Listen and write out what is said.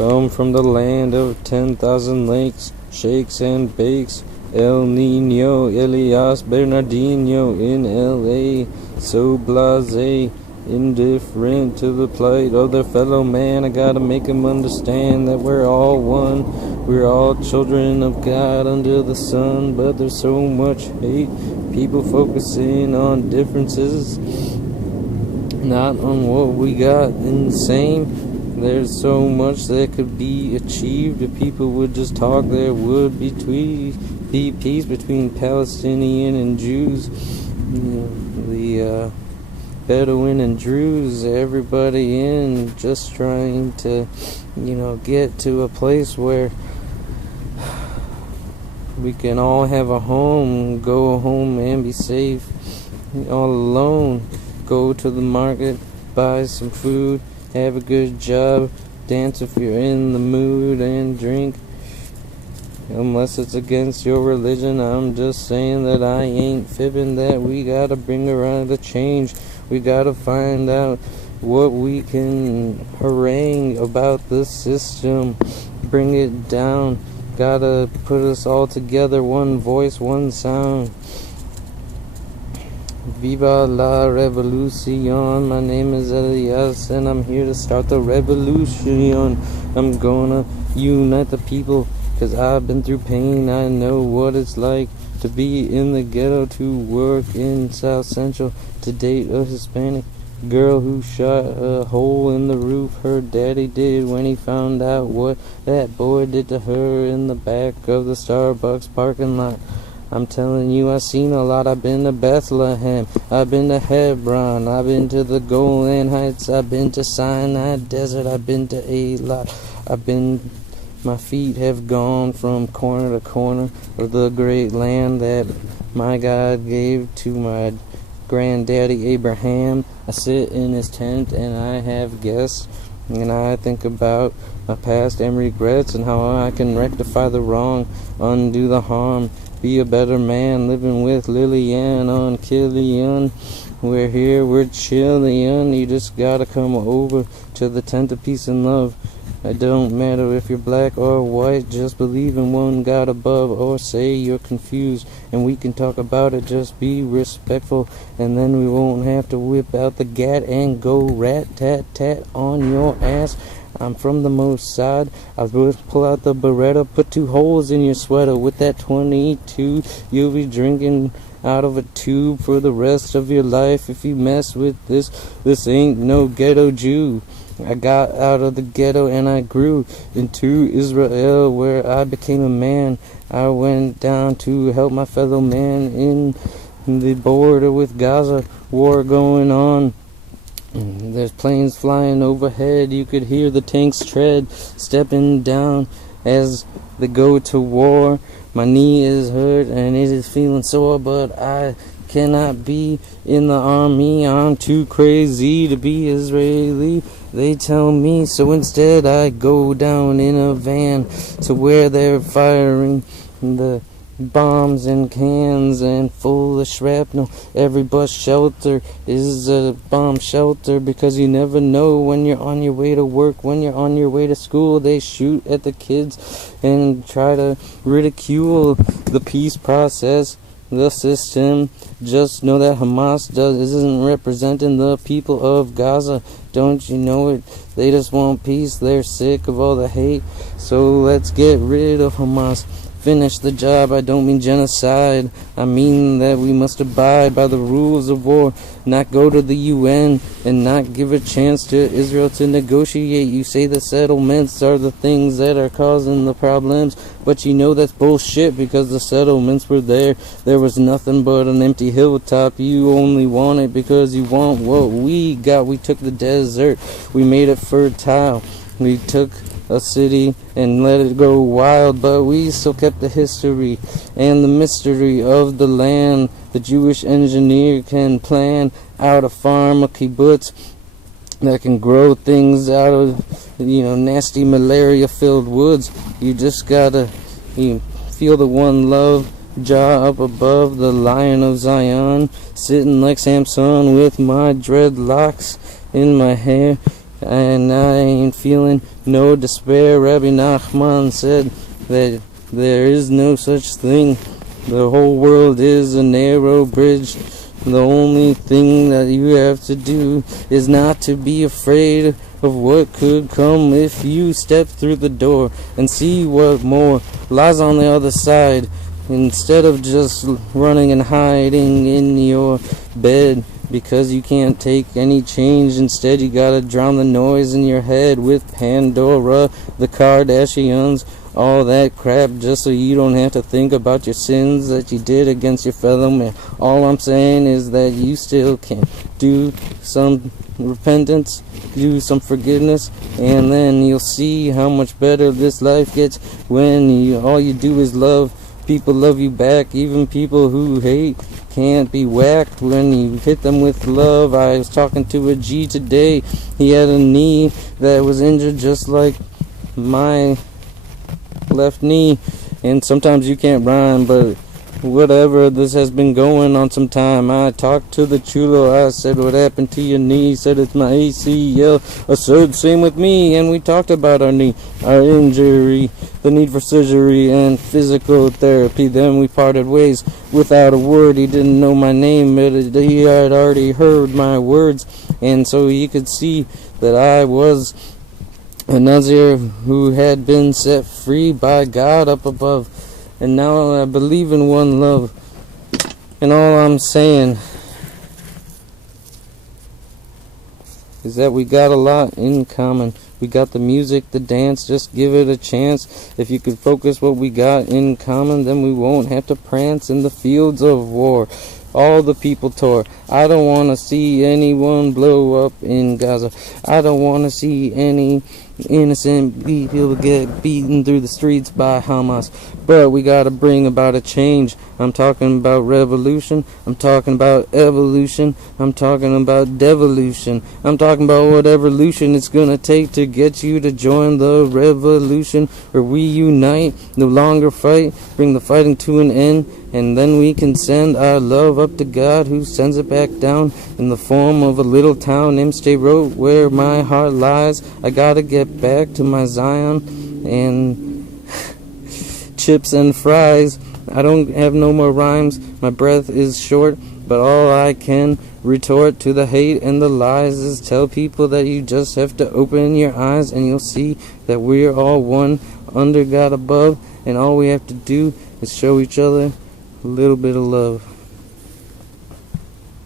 Come from the land of 10,000 lakes, shakes and bakes. El Nino, Elias Bernardino in L.A. So blasé, indifferent to the plight of their fellow man. I gotta make them understand that we're all one. We're all children of God under the sun, but there's so much hate. People focusing on differences, not on what we got in the same. There's so much that could be achieved if people would just talk. There would be peace between Palestinian and Jews, the Bedouin and Druze, everybody in, just trying to, get to a place where we can all have a home, go home and be safe, all alone, go to the market, buy some food, have a good job, dance if you're in the mood, and drink. Unless it's against your religion, I'm just saying that I ain't fibbing, that we gotta bring around the change. We gotta find out what we can harangue about the system, bring it down. Gotta put us all together, one voice, one sound. Viva la revolucion. My name is Elias and I'm here to start the revolution. I'm gonna unite the people, cause I've been through pain. I know what it's like to be in the ghetto, to work in South Central, to date a Hispanic girl who shot a hole in the roof her daddy did when he found out what that boy did to her in the back of the Starbucks parking lot. I'm telling you, I've seen a lot. I've been to Bethlehem, I've been to Hebron, I've been to the Golan Heights, I've been to Sinai Desert, I've been to Eilat, my feet have gone from corner to corner of the great land that my God gave to my granddaddy Abraham. I sit in his tent and I have guests, and I think about my past and regrets and how I can rectify the wrong, undo the harm, be a better man, living with Lillian on Killian. We're here, we're chillin'. You just gotta come over to the tent of peace and love. It don't matter if you're black or white, just believe in one God above, or say you're confused and we can talk about it. Just be respectful, and then we won't have to whip out the gat and go rat-tat-tat on your ass. I'm from the Mossad. I would pull out the Beretta, put 2 holes in your sweater. With that 22, you'll be drinking out of a tube for the rest of your life. If you mess with this ain't no ghetto Jew. I got out of the ghetto and I grew into Israel, where I became a man. I went down to help my fellow man in the border with Gaza, war going on. There's planes flying overhead. You could hear the tanks tread, stepping down as they go to war. My knee is hurt and it is feeling sore, but I cannot be in the army. I'm too crazy to be Israeli, they tell me. So instead I go down in a van to where they're firing the bombs and cans and full of shrapnel. Every bus shelter is a bomb shelter, because you never know when you're on your way to work, when you're on your way to school. They shoot at the kids and try to ridicule the peace process, the system. Just know that Hamas isn't representing the people of Gaza. Don't you know it? They just want peace. They're sick of all the hate. So let's get rid of Hamas. Finish the job. I don't mean genocide. I mean that we must abide by the rules of war, not go to the UN and not give a chance to Israel to negotiate. You say the settlements are the things that are causing the problems, but you know that's bullshit, because the settlements were there. There was nothing but an empty hilltop. You only want it because you want what we got. We took the desert, we made it fertile. We took a city and let it go wild, but we still kept the history and the mystery of the land. The Jewish engineer can plan out a farm, a kibbutz, that can grow things out of, nasty malaria-filled woods. You just gotta feel the one love, jaw up above the Lion of Zion, sitting like Samson with my dreadlocks in my hair. and I ain't feeling no despair. Rabbi Nachman said that there is no such thing. The whole world is a narrow bridge. The only thing that you have to do is not to be afraid of what could come if you step through the door and see what more lies on the other side, instead of just running and hiding in your bed because you can't take any change. Instead, you gotta drown the noise in your head with Pandora, the Kardashians, all that crap, just so you don't have to think about your sins that you did against your fellow man. All I'm saying is that you still can do some repentance, do some forgiveness, and then you'll see how much better this life gets when all you do is love. People love you back. Even people who hate can't be whacked when you hit them with love. I was talking to a G today. He had a knee that was injured just like my left knee, and sometimes you can't rhyme, but whatever, this has been going on some time. I talked to the chulo. I said, what happened to your knee? He said, it's my ACL. I said, same with me. And we talked about our knee, our injury, the need for surgery and physical therapy. Then we parted ways without a word. He didn't know my name, but he had already heard my words, and so he could see that I was a Nazir who had been set free by God up above. And now I believe in one love. And all I'm saying is that we got a lot in common. We got the music, the dance, just give it a chance. If you could focus what we got in common, then we won't have to prance in the fields of war. All the people tore. I don't want to see anyone blow up in Gaza. I don't want to see any innocent people get beaten through the streets by Hamas. But we gotta bring about a change. I'm talking about revolution. I'm talking about evolution. I'm talking about devolution. I'm talking about what evolution it's gonna take to get you to join the revolution, where we unite, no longer fight, bring the fighting to an end, and then we can send our love up to God, who sends it back down in the form of a little town named Sderot, where my heart lies. I gotta get back to my Zion and chips and fries. I don't have no more rhymes. My breath is short, but all I can retort to the hate and the lies is tell people that you just have to open your eyes and you'll see that we're all one under God above, and all we have to do is show each other a little bit of love.